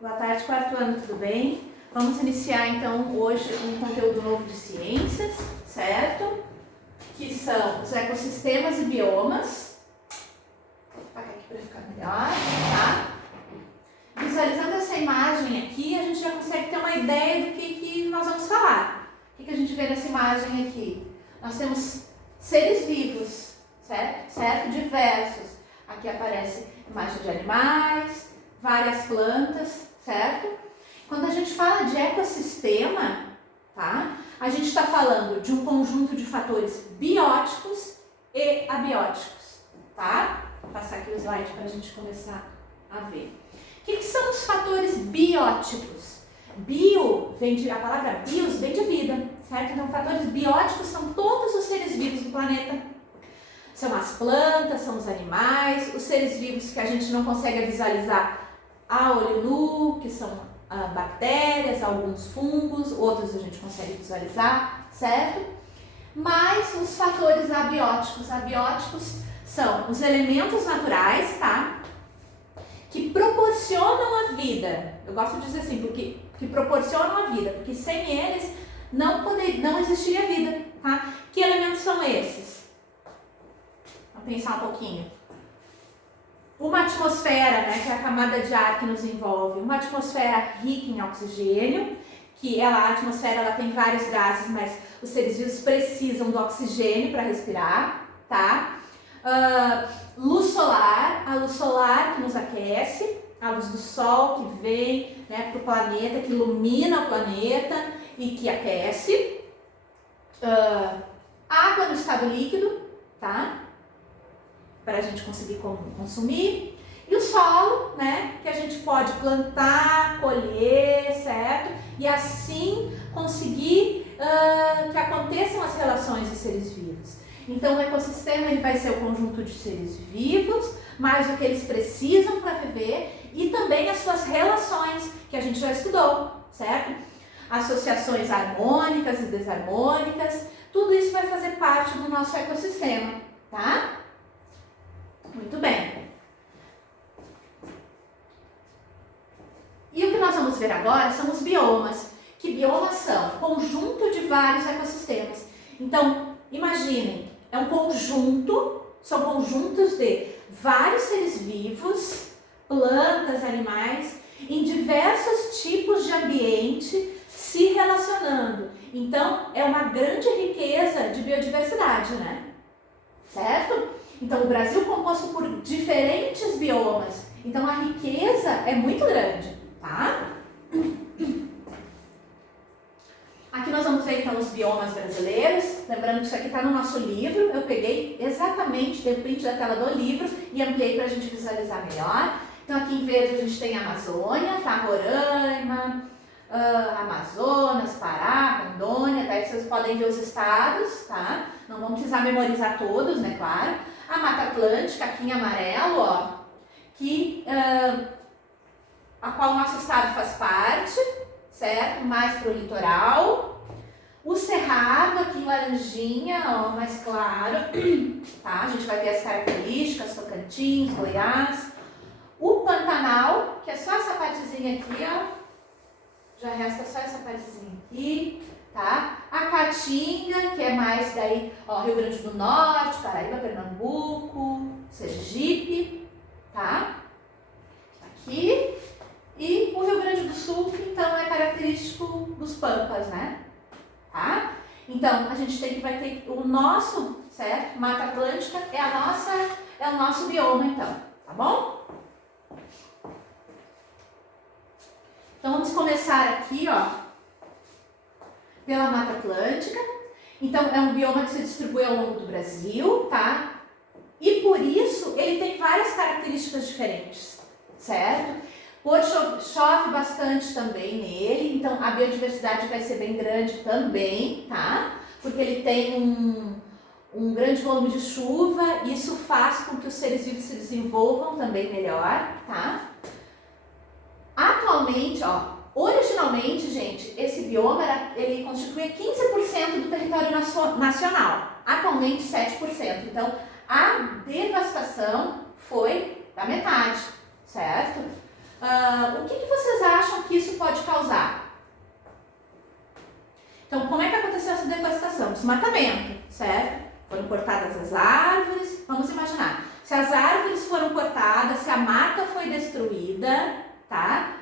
Boa tarde, quarto ano, tudo bem? Vamos iniciar então hoje um conteúdo novo de ciências, certo? Que são os ecossistemas e biomas. Vou apagar aqui para ficar melhor, tá? Visualizando essa imagem aqui, a gente já consegue ter uma ideia do que nós vamos falar. O que a gente vê nessa imagem aqui? Nós temos seres vivos, certo? Diversos. Aqui aparece imagem de animais, várias plantas, certo? Quando a gente fala de ecossistema, tá? A gente está falando de um conjunto de fatores bióticos e abióticos, tá? Vou passar aqui o slide para a gente começar a ver. O que são os fatores bióticos? A palavra bios vem de vida, certo? Então, fatores bióticos são todos os seres vivos do planeta. São as plantas, são os animais, os seres vivos que a gente não consegue visualizar a olho nu, que são bactérias, alguns fungos, outros a gente consegue visualizar, certo? Mas os fatores abióticos. Abióticos são os elementos naturais, tá? Que proporcionam a vida. Eu gosto de dizer assim, que proporcionam a vida, porque sem eles não existiria vida, tá? Que elementos são esses? Vamos pensar um pouquinho. Uma atmosfera, né, que é a camada de ar que nos envolve, uma atmosfera rica em oxigênio, que a atmosfera ela tem vários gases, mas os seres vivos precisam do oxigênio para respirar, tá? Luz solar, a luz solar que nos aquece, a luz do sol que vem, né, para o planeta, que ilumina o planeta e que aquece. Água no estado líquido, tá? Para a gente conseguir consumir, e o solo, né, que a gente pode plantar, colher, certo? E assim conseguir que aconteçam as relações de seres vivos. Então o ecossistema ele vai ser o conjunto de seres vivos, mais o que eles precisam para viver e também as suas relações, que a gente já estudou, certo? Associações harmônicas e desarmônicas, tudo isso vai fazer parte do nosso ecossistema, tá? Muito bem. E o que nós vamos ver agora são os biomas. Que biomas são? Conjunto de vários ecossistemas. Então, imaginem, é um conjunto, são conjuntos de vários seres vivos, plantas, animais, em diversos tipos de ambiente se relacionando. Então, é uma grande riqueza de biodiversidade, né? Certo? Então, o Brasil é composto por diferentes biomas. Então, a riqueza é muito grande, tá? Aqui nós vamos ver, então, os biomas brasileiros. Lembrando que isso aqui está no nosso livro. Eu peguei exatamente, dei o print da tela do livro e ampliei para a gente visualizar melhor. Então, aqui em verde a gente tem a Amazônia, tá? Roraima, Amazonas, Pará, Rondônia. Daí vocês podem ver os estados, tá? Não vão precisar memorizar todos, né? Claro. A Mata Atlântica, aqui em amarelo, ó, a qual o nosso estado faz parte, certo? Mais para o litoral. O Cerrado, aqui em laranjinha, ó, mais claro, tá? A gente vai ver as características, Tocantins, Goiás. O Pantanal, que é só essa partezinha aqui, ó, já resta só essa partezinha aqui. Tá? A Caatinga, que é mais daí, ó, Rio Grande do Norte, Paraíba, Pernambuco, Sergipe, tá? Aqui. E o Rio Grande do Sul, que então é característico dos pampas, né? Tá? Então, a gente vai ter o nosso, certo? Mata Atlântica é o nosso bioma, então, tá bom? Então, vamos começar aqui, ó, pela Mata Atlântica. Então, é um bioma que se distribui ao longo do Brasil, tá? E por isso, ele tem várias características diferentes, certo? Chove bastante também nele, então a biodiversidade vai ser bem grande também, tá? Porque ele tem um grande volume de chuva, isso faz com que os seres vivos se desenvolvam também melhor, tá? Atualmente, ó, originalmente, gente, esse bioma ele constituía 15% do território nacional, atualmente 7%. Então, a devastação foi da metade, certo? O que vocês acham que isso pode causar? Então, como é que aconteceu essa devastação? Desmatamento, certo? Foram cortadas as árvores, vamos imaginar. Se as árvores foram cortadas, se a mata foi destruída, tá?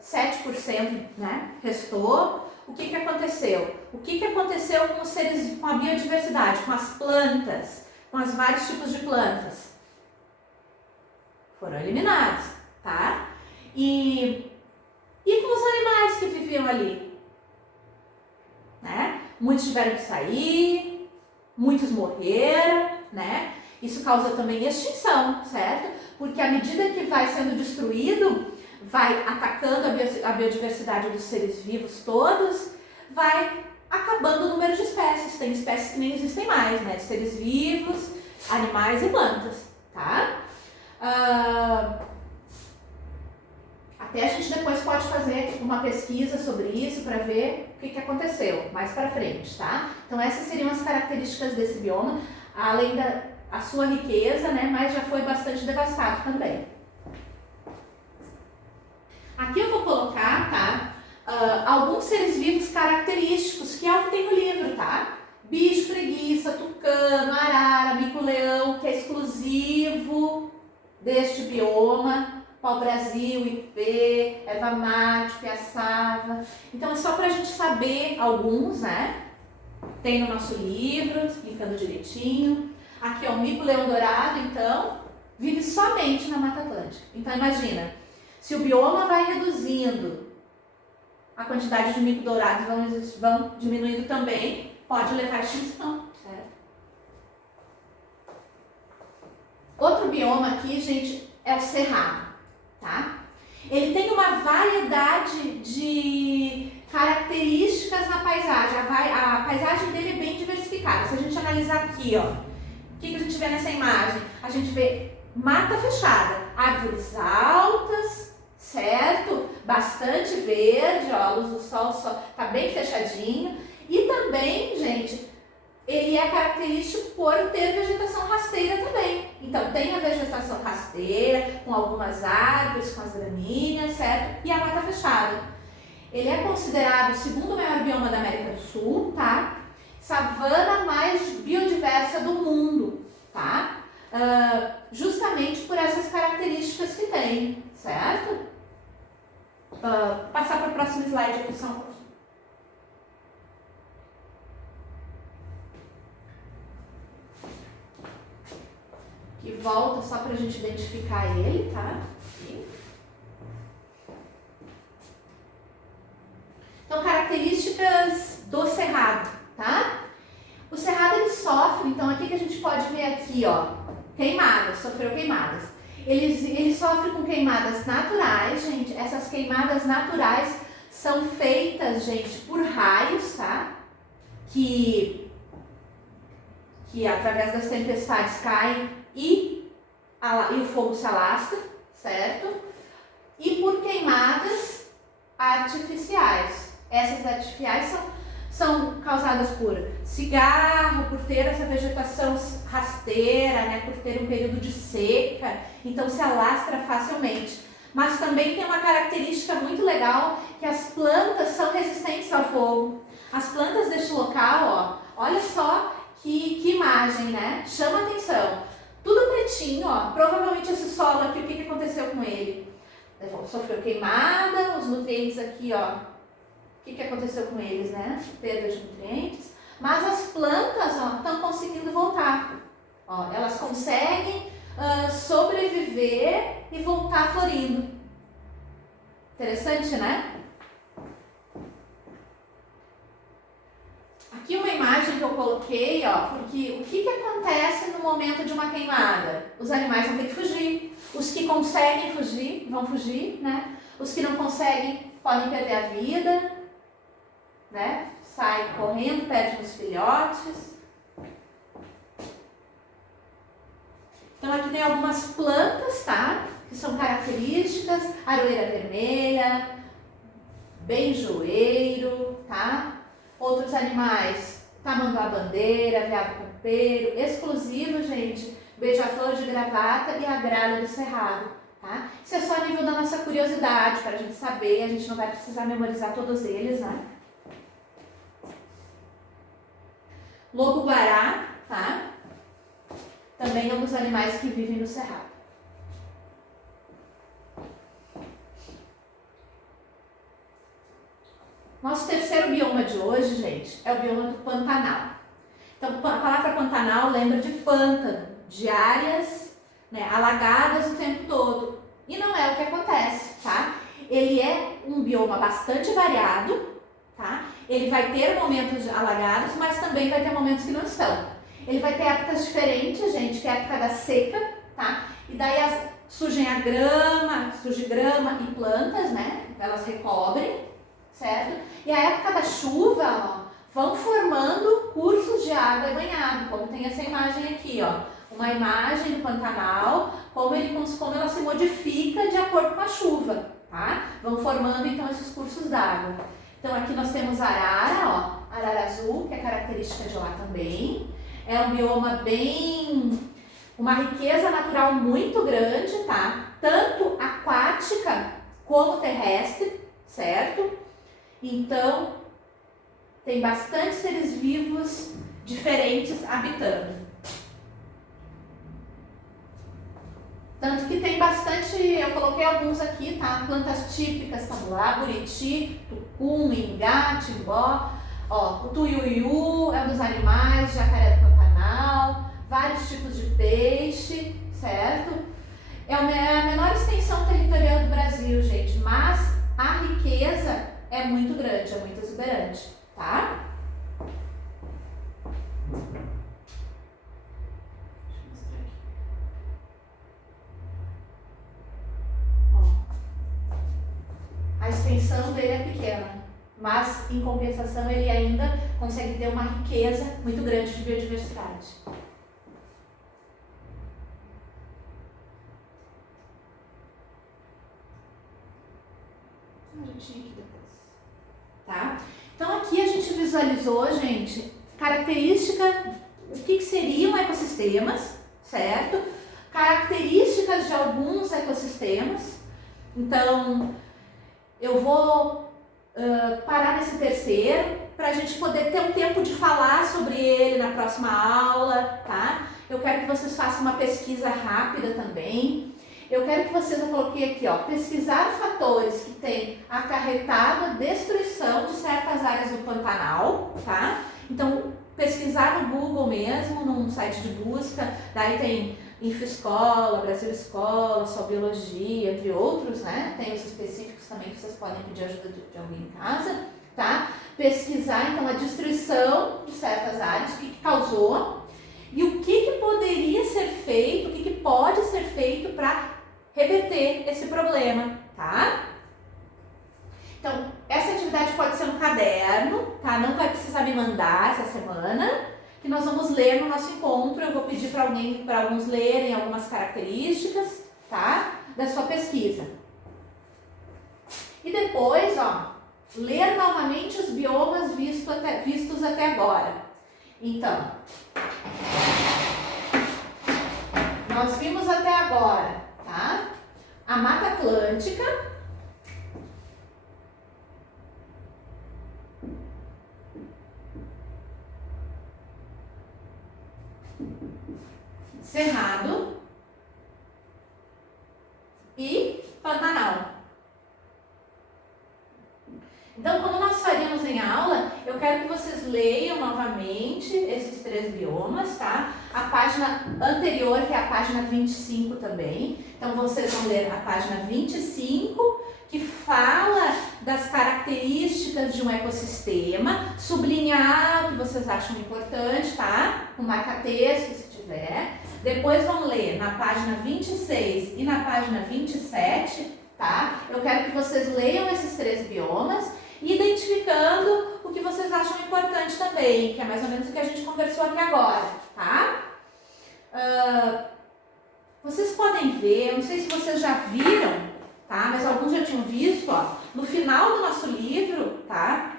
7%, né, restou. O que que aconteceu? O que que aconteceu com os seres, com a biodiversidade, com as plantas, com os vários tipos de plantas? Foram eliminados, tá? E com os animais que viviam ali? Né? Muitos tiveram que sair, muitos morreram, né? Isso causa também extinção, certo? Porque à medida que vai sendo destruído, vai atacando a biodiversidade dos seres vivos todos, vai acabando o número de espécies. Tem espécies que nem existem mais, né? De seres vivos, animais e plantas, tá? Até a gente depois pode fazer uma pesquisa sobre isso para ver o que aconteceu mais para frente, tá? Então essas seriam as características desse bioma, além da a sua riqueza, né? Mas já foi bastante devastado também. Aqui eu vou colocar, tá? Alguns seres vivos característicos, que é o que tem no livro, tá? Bicho, preguiça, tucano, arara, mico-leão, que é exclusivo deste bioma. Pau-brasil, ipê, erva mate, piaçava. Então é só pra gente saber alguns, né? Tem no nosso livro, explicando direitinho. Aqui, ó, o mico-leão dourado, então, vive somente na Mata Atlântica. Então imagina, se o bioma vai reduzindo, a quantidade de mico-dourados vão diminuindo também, pode levar à extinção, certo? Outro bioma aqui, gente, é o cerrado, tá? Ele tem uma variedade de características na paisagem. A paisagem dele é bem diversificada. Se a gente analisar aqui, ó, o que a gente vê nessa imagem? A gente vê mata fechada, árvores altas, certo? Bastante verde, ó, a luz do sol tá bem fechadinho. E também, gente, ele é característico por ter vegetação rasteira também. Então, tem a vegetação rasteira, com algumas árvores, com as gramíneas, certo? E a mata fechada. Ele é considerado o segundo maior bioma da América do Sul, tá? Savana mais biodiversa do mundo, tá? Justamente por essas características que tem, certo? Passar para o próximo slide aqui, só um pouquinho. Que volta só para a gente identificar ele, tá? Aqui. Então, características do cerrado, tá? O cerrado ele sofre, então aqui que a gente pode ver aqui, ó, queimadas, sofreu queimadas. Ele sofre com queimadas naturais, gente. Essas queimadas naturais são feitas, gente, por raios, tá? Que através das tempestades caem e o fogo se alastra, certo? E por queimadas artificiais. Essas artificiais são causadas por cigarro, por ter essa vegetação rasteira, né, por ter um período de seca, então se alastra facilmente. Mas também tem uma característica muito legal, que as plantas são resistentes ao fogo. As plantas deste local, ó, olha só que imagem, né? Chama atenção. Tudo pretinho, ó. Provavelmente esse solo aqui, o que aconteceu com ele? Sofreu queimada, os nutrientes aqui, ó. O que aconteceu com eles, né? Perda de nutrientes. Mas as plantas, ó, estão conseguindo voltar. Ó, elas conseguem sobreviver e voltar florindo. Interessante, né? Aqui uma imagem que eu coloquei, ó, porque o que acontece no momento de uma queimada? Os animais vão ter que fugir. Os que conseguem fugir, vão fugir, né? Os que não conseguem podem perder a vida, né? Sai correndo, perde os filhotes. Então aqui tem algumas plantas, tá? Que são características, aroeira vermelha, benjoeiro, tá? Outros animais, tamanduá-bandeira, veado-campeiro, exclusivo, gente, beija-flor de gravata e agralha do cerrado, tá? Isso é só a nível da nossa curiosidade, para a gente saber, a gente não vai precisar memorizar todos eles, né? Lobo-guará, tá? Também é um dos animais que vivem no cerrado. Nosso terceiro bioma de hoje, gente, é o bioma do Pantanal. Então, a palavra Pantanal lembra de pântano, de áreas, né, alagadas o tempo todo. E não é o que acontece, tá? Ele é um bioma bastante variado, tá? Ele vai ter momentos alagados, mas também vai ter momentos que não estão. Ele vai ter épocas diferentes, gente, que é a época da seca, tá? E daí surge grama e plantas, né? Elas recobrem, certo? E a época da chuva, ó, vão formando cursos de água e banhado, como tem essa imagem aqui, ó. Uma imagem do Pantanal, como ela se modifica de acordo com a chuva, tá? Vão formando então esses cursos d'água. Então aqui nós temos arara, ó, arara azul, que é característica de lá também. É um bioma uma riqueza natural muito grande, tá? Tanto aquática como terrestre, certo? Então, tem bastante seres vivos diferentes habitando. Tanto que tem bastante, eu coloquei alguns aqui, tá? Plantas típicas, tabuá, buriti, tucum, ingá, timbó. Ó, o tuiuiu é um dos animais, jacaré do Pantanal, vários tipos de peixe, certo? É a menor extensão territorial do Brasil, gente, mas a riqueza é muito grande, é muito exuberante, tá? A extensão dele é pequena, mas em compensação ele ainda consegue ter uma riqueza muito grande de biodiversidade. Tá? Então aqui a gente visualizou, gente, característica, o que seriam ecossistemas, certo? Características de alguns ecossistemas. Então, eu vou parar nesse terceiro para a gente poder ter um tempo de falar sobre ele na próxima aula, tá? Eu quero que vocês façam uma pesquisa rápida também. Eu quero que vocês, eu coloquei aqui, ó, pesquisar fatores que têm acarretado a destruição de certas áreas do Pantanal, tá? Então, pesquisar no Google mesmo, num site de busca, daí tem InfoEscola, Brasil Escola, Só Biologia, entre outros, né? Tem os específicos também que vocês podem pedir ajuda de alguém em casa, tá? Pesquisar, então, a destruição de certas áreas, o que causou e o que poderia ser feito, o que pode ser feito para reverter esse problema, tá? Então, essa atividade pode ser no caderno, tá? Não vai precisar me mandar essa semana, que nós vamos ler no nosso encontro. Eu vou pedir para alguns lerem algumas características, tá? Da sua pesquisa. E depois, ó, ler novamente os biomas vistos até agora. Então, nós vimos até agora, tá? A Mata Atlântica, Cerrado e Pantanal. Então, como nós faríamos em aula, eu quero que vocês leiam novamente esses 3 biomas, tá? A página anterior, que é a página 25 também. Então, vocês vão ler a página 25, que fala das características de um ecossistema, sublinhar o que vocês acham importante, tá? Com marca-texto, se tiver. Depois vão ler na página 26 e na página 27, tá? Eu quero que vocês leiam esses 3 biomas, identificando o que vocês acham importante também, que é mais ou menos o que a gente conversou aqui agora, tá? Vocês podem ver, eu não sei se vocês já viram, tá? Mas alguns já tinham visto, ó, no final do nosso livro, tá?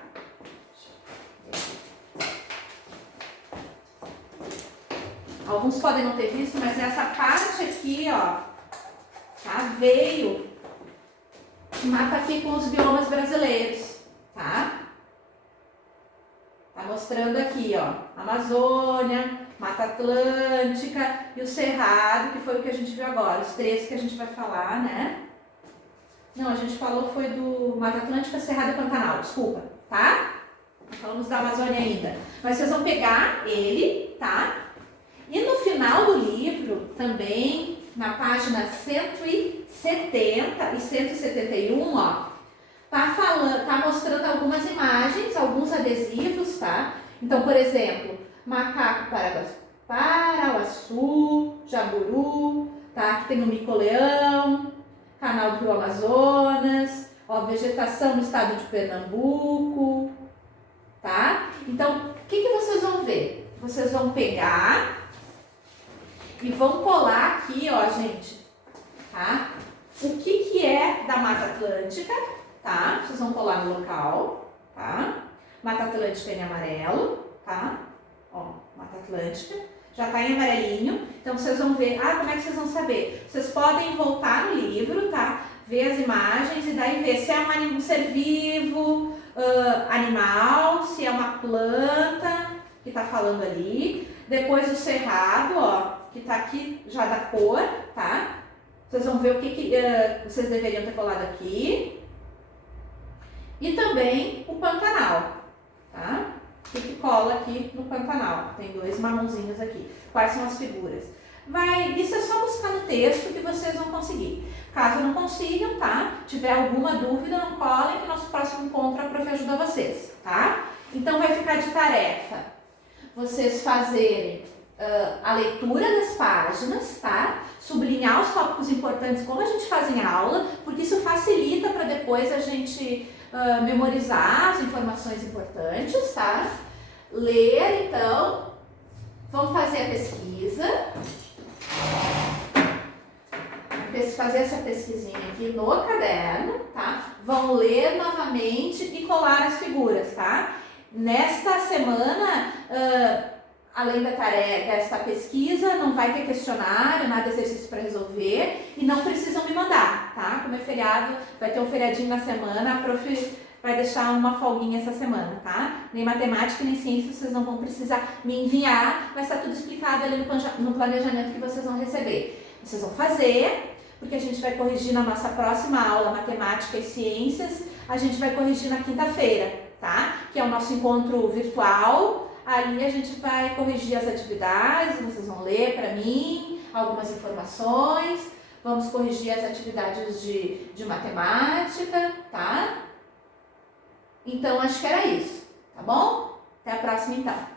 Alguns podem não ter visto, mas essa parte aqui, ó, tá? tá? Veio mapa aqui com os biomas brasileiros, tá? Tá mostrando aqui, ó, Amazônia, Mata Atlântica e o Cerrado, que foi o que a gente viu agora, os três que a gente vai falar, né? Não, a gente falou foi do Mata Atlântica, Cerrado e Pantanal, desculpa, tá? Não falamos da Amazônia ainda. Mas vocês vão pegar ele, tá? E no final do livro, também, na página 170 e 171, ó, tá mostrando algumas imagens, alguns adesivos, tá? Então, por exemplo, macaco parauaçu, jaburu, tá? Aqui tem o mico-leão, canal do Rio Amazonas, ó, vegetação no estado de Pernambuco, tá? Então, o que vocês vão ver? Vocês vão pegar e vão colar aqui, ó, gente, tá? O que é da Mata Atlântica, tá? Vocês vão colar no local, tá? Mata Atlântica em amarelo, tá? Ó, Mata Atlântica, já tá em amarelinho, então vocês vão ver, como é que vocês vão saber? Vocês podem voltar no livro, tá? Ver as imagens e daí ver se é um ser vivo, animal, se é uma planta que tá falando ali. Depois o cerrado, ó, que tá aqui já da cor, tá? Vocês vão ver o que vocês deveriam ter colado aqui. E também o Pantanal, tá? O que cola aqui no Pantanal? Tem dois marronzinhos aqui. Quais são as figuras? Isso é só buscar no texto que vocês vão conseguir. Caso não consigam, tá? Tiver alguma dúvida, não colhem, que o nosso próximo encontro a prof ajuda vocês, tá? Então vai ficar de tarefa vocês fazerem a leitura das páginas, tá? Sublinhar os tópicos importantes como a gente faz em aula, porque isso facilita para depois a gente memorizar as informações importantes, tá? Ler, então, vamos fazer a pesquisa, fazer essa pesquisinha aqui no caderno, tá? Vão ler novamente e colar as figuras, tá? Nesta semana, além da tarefa, desta pesquisa, não vai ter questionário, nada de exercício para resolver e não precisam me mandar, tá? Como é feriado, vai ter um feriadinho na semana, a prof vai deixar uma folguinha essa semana, tá? Nem matemática, nem ciência, vocês não vão precisar me enviar, vai estar tudo explicado ali no planejamento que vocês vão receber. Vocês vão fazer, porque a gente vai corrigir na nossa próxima aula, matemática e ciências, a gente vai corrigir na quinta-feira, tá? Que é o nosso encontro virtual. Ali a gente vai corrigir as atividades, vocês vão ler para mim algumas informações, vamos corrigir as atividades de matemática, tá? Então, acho que era isso, tá bom? Até a próxima, então.